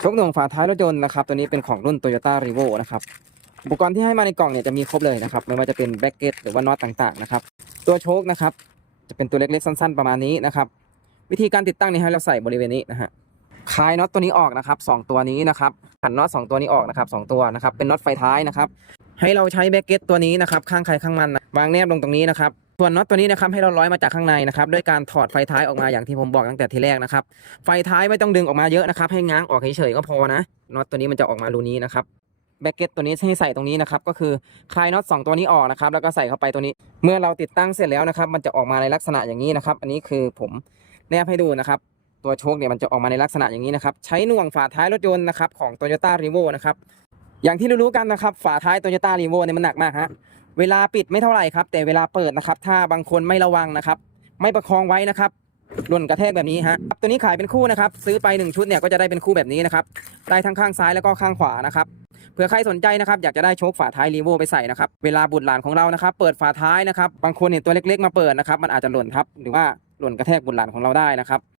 ครบหน่วงฝาท้ายรถยนต์นะครับตัวนี้เป็นของรุ่น Toyota r e v o นะครับอุปกรณ์ที่ให้มาในกล่องเนี่ยจะมีครบเลยนะครับไม่ว่าจะเป็นแบ็กเก็ตหรือว่าน็อตต่างๆนะครับตัวโชคนะครับจะเป็นตัวเล็กๆสั้น ๆประมาณนี้นะครับวิธีการติดตั้งนี่ให้เราใส่บริเวณนี้นะฮะคลายน็อตตัวนี้ออกนะครับสองตัวนี้นะครับขันน็อตสองตัวนี้ออกนะครับสองตัวนะครับเป็นน็อตไฟท้ายนะครับให้เราใช้แบ็กเก็ตตัวนี้นะครับข้างใครข้างมันวางแนบลงตรงนี้นะครับ ส่วนน็อตตัวนี้นะครับให้เราร้อยมาจากข้างในนะครับด้วยการถอดไฟท้ายออกมาอย่างที่ผมบอกตั้งแต่ทีแรกนะครับไฟท้ายไม่ต้องดึงออกมาเยอะนะครับให้ง้างออกเฉยๆก็พอนะน็อตตัวนี้มันจะออกมารูนี้นะครับแบ็กเก็ตตัวนี้ให้ใส่ตรงนี้นะครับก็คือคลายน็อตสองตัวนี้ออกนะครับแล้วก็ใส่เข้าไปตัวนี้ เมื่อเราติดตั้งเสร็จแล้วนะครับ มันจะออกมาในลักษณะอย่างนี้นะครับ อันนี้คือผมแนบให้ดูนะครับตัวโชคเนี่ยมันจะออกมาในลักษณะอย่างนี้นะครับใช้น่วงฝาท้ายรถยนต์นะครับของ Toyota r e v o นะครับอย่างที่รู้ๆกันนะครับฝาท้าย Toyota r e v o เนี่ยมันหนักมากฮะ เวลาปิดไม่เท่าไหร่ครับ แต่เวลาเปิดนะครับ ถ้าบางคนไม่ระวังนะครับ ไม่ประคองไว้นะครับหล่นกระแทกแบบนี้ฮะตัวนี้ขายเป็นคู่นะครับ ซื้อไปหนึ่งชุดเนี่ยก็จะได้เป็นคู่แบบนี้นะครับ ได้ทั้งข้างซ้ายแล้วก็ข้างขวานะครับ เผื่อใครสนใจนะครับอยากจะได้โชคฝาท้ายรีโวไปใส่นะครับ เวลาบุตรหลานของเรานะครับ เปิดฝาท้ายนะครับ บางคนเนี่ยตัวเล็กๆ มาเปิดนะครับ มันอาจจะหล่นครับ หรือว่าหล่นกระแทกบุตรหลานของเราได้นะครับ